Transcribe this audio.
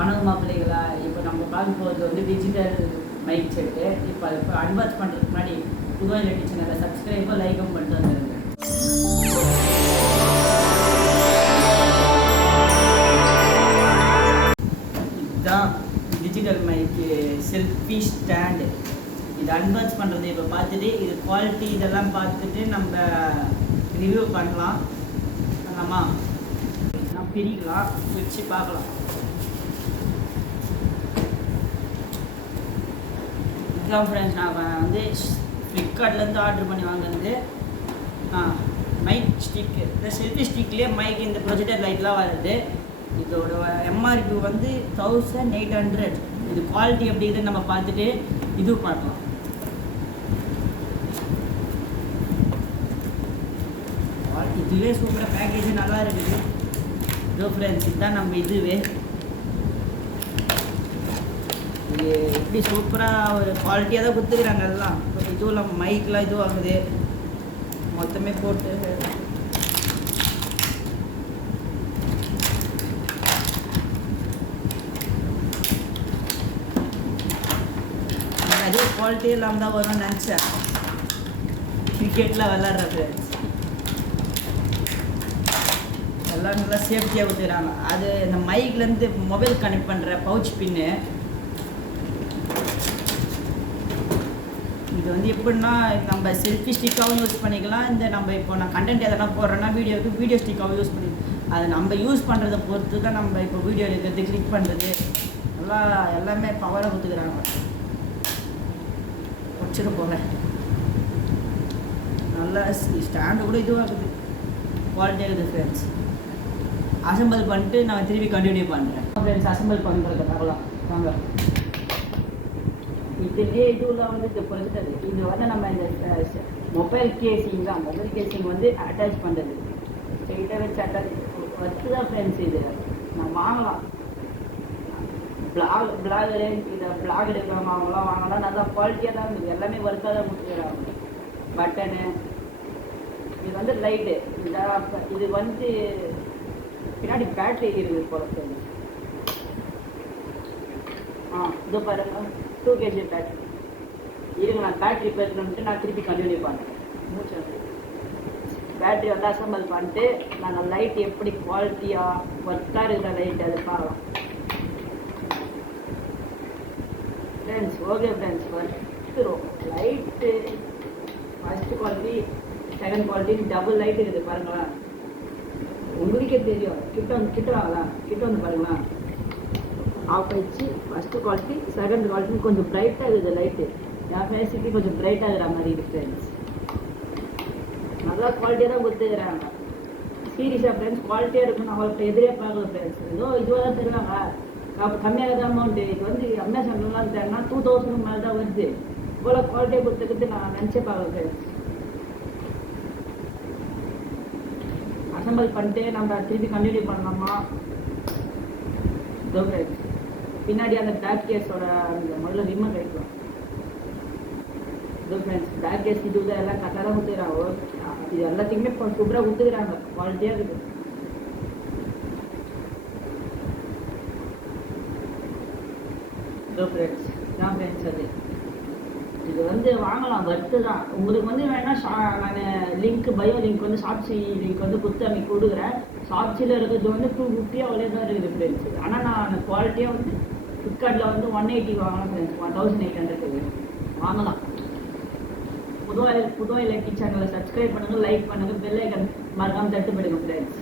வணக்கம் மாப்பிள்ளைகளா. இப்போ நம்ம பார்க்க போகிறது வந்து டிஜிட்டல் மைக் செட்டு. இப்போ அன்பாக்ஸ் பண்ணுறதுக்கு முன்னாடி புதுவாக இல்லை சேனலை சப்ஸ்கிரைபும் லைக்கும் பண்ணிட்டு வந்துருங்க. இதுதான் டிஜிட்டல் மைக்கு செல்ஃபி ஸ்டாண்டு. இது அன்பாக்ஸ் பண்ணுறது இப்போ பார்த்துட்டு இது குவாலிட்டி இதெல்லாம் பார்த்துட்டு நம்ம ரிவ்யூ பண்ணலாம். பிரிக்கலாம், வச்சு பார்க்கலாம். இதுதான் ஃப்ரெண்ட்ஸ், நான் வந்து ஃப்ளிப்கார்ட்லேருந்து ஆர்டர் பண்ணி வாங்கினது மைக் ஸ்டிக்கு. இந்த செல்ஃபி ஸ்டிக்லேயே மைக் இந்த ப்ரொஜெக்டர் லைட்லாம் வருது. இதோட எம்ஆர்பி வந்து 1800. இது குவாலிட்டி எப்படி இருக்குன்னு நம்ம பார்த்துட்டு இது பார்க்கலாம். இதுவே சூப்பராக பேக்கேஜ் நல்லா இருக்குது. இதோ ஃப்ரெண்ட்ஸ், இதுதான் நம்ம இதுவே. இது எப்படி சூப்பராக ஒரு குவாலிட்டியாக தான் கொடுத்துக்கிறாங்க எல்லாம். இதுவும் நம்ம மைக்கெலாம் இதுவும் ஆகுது மொத்தமே போட்டு. அதே குவாலிட்டி இல்லாமல் தான் வரும்னு நினச்சேன். கிரிக்கெட்டில் விளாட்ற ஃப்ரெண்ட்ஸ் எல்லாம் நல்லா சேஃப்டியாக கொடுத்துக்கிறாங்க. அது இந்த மைக்லேருந்து மொபைல் கனெக்ட் பண்ணுற பவுச் பின்னு. இது வந்து எப்படின்னா நம்ம செல்ஃபி ஸ்டிக்காகவும் யூஸ் பண்ணிக்கலாம். இந்த நம்ம இப்போ நான் கண்டென்ட் எதனா போடுறேன்னா வீடியோ ஸ்டிக்காகவும் யூஸ் பண்ணிக்கலாம். அது நம்ம யூஸ் பண்ணுறதை பொறுத்து தான் நம்ம இப்போ வீடியோ எடுக்கிறது, கிளிக் பண்ணுறது எல்லாமே பவராக கொடுத்துக்கிறாங்க. வச்சுட்டு போகிறேன். நல்லா ஸ்டாண்டு கூட இதுவாக இருக்குது, குவாலிட்டியாக இருக்குது ஃப்ரெண்ட்ஸ். அசம்பிள் பண்ணிட்டு நான் திருப்பி கண்டினியூ பண்ணுறேன் ஃப்ரெண்ட்ஸ். அசம்பிள் பண்ணுறது பார்க்கலாம் வாங்க. இதுலேயே இதுலாம் வந்து இது ப்ரொஜெக்டர். இது வந்து நம்ம இந்த மொபைல் கேசிங் தான். மொபைல் கேசிங் வந்து அட்டாச் பண்ணுறது, ஸ்ட்ரெயிட்டாக வச்சு அட்டாச் வச்சு தான் ஃப்ரெண்ட்ஸ். இது நான் வாங்கலாம். பிளாகரு இதை பிளாக் எடுக்கிறவங்க அவங்களாம் வாங்கலாம். நல்லா குவாலிட்டியாக தான் இருக்குது. எல்லாமே ஒர்க்காக தான் கொடுத்துக்கிறாங்க. பட்டனு இது வந்து லைட்டு. இது வந்து பின்னாடி பேட்டரி இருக்குது போல ஃப்ரெண்ட்ஸ். இதோ பாருங்க, 2 kg பேட்டரி. இருங்க, நான் பேட்டரி பேசணுன்ட்டு நான் திருப்பி கண்டினியூ பண்ணுறேன். மூச்சு பேட்டரி வந்து அசம்பிள் பண்ணிட்டு நாங்கள் லைட் எப்படி குவாலிட்டியாக ஒர்க்காக இருக்கிற லைட் அது பார்க்கலாம் ஃப்ரெண்ட்ஸ். ஓகே ஃப்ரெண்ட்ஸ், ஒர்க்குறோம் light. First quality, second quality, double light இருக்குது பாருங்களேன். உங்களுக்கே தெரியும். கிட்ட வாங்கலாம், கிட்ட வந்து பாருங்களா. ஆஃப் ஆயிடுச்சு. ஃபஸ்ட்டு குவாலிட்டி, செகண்ட் குவாலிட்டி கொஞ்சம் பிரைட்டாக இருக்குது லைட்டு. என் ஃபேஸுக்கு கொஞ்சம் பிரைட்டாக இருக்கிற மாதிரி இருக்குது ஃப்ரெண்ட்ஸ். நல்லா குவாலிட்டியாக தான் கொடுத்துக்கிறாங்க. சீரியஸாக ஃப்ரெண்ட்ஸ், குவாலிட்டியாக இருக்குன்னு அவங்கள்ட்ட எதிரே பார்க்கல ஃப்ரெண்ட்ஸ். ஏதோ இதுவாக தான் தருவாங்க, கம்மியாக தான் அமௌண்ட்டு. இது வந்து அமேசான்லாம் தரேன்னா 2000 மேலே தான் வருது. இவ்வளோ குவாலிட்டியாக கொடுத்துக்கிட்டு நான் நினச்சே பார்க்கல ஃப்ரெண்ட்ஸ். அசம்பிள் பண்ணிட்டு நம்ம திருப்பி கண்டினியூ பண்ணலாமா? இதோ ஃப்ரெண்ட்ஸ், பின்னாடி அந்த பேக் கேஸோட அந்த முதல்ல ரிமோட் வைக்கலாம். இதோ ஃப்ரெண்ட்ஸ், பேக் கேஸ் இது எல்லாம் கரெக்டாக தான் கொடுத்துக்கிறாங்க. இது எல்லாத்தையுமே சூப்பராக கொடுத்துக்கிறாங்க, குவாலிட்டியாக இருக்குது. இதோ ஃப்ரெண்ட்ஸ் தான் ஃப்ரெண்ட்ஸ், அது இது வந்து வாங்கலாம், வர்த்து தான். உங்களுக்கு வந்து வேணா நான் பயோ லிங்க் வந்து ஷாப்சி லிங்க் வந்து கொடுத்து அன்றைக்கி கொடுக்குறேன். ஷாப்சியில் இருக்கிறது வந்து 250 அவ்வளோ தான் இருக்குது ஃப்ரெண்ட்ஸ். ஆனால் நான் குவாலிட்டியாக வந்து ஃப்ளிப்கார்ட்டில் வந்து 180 வாங்கலாம் ஃப்ரெண்ட்ஸ். 1800 வாங்கலாம். புதுவாக இல்லை சேனலை சப்ஸ்கிரைப் பண்ணுங்கள், லைக் பண்ணுங்கள், பெல் ஐக்கன் மறக்காமல் தட்டு போடுங்க ஃப்ரெண்ட்ஸ்.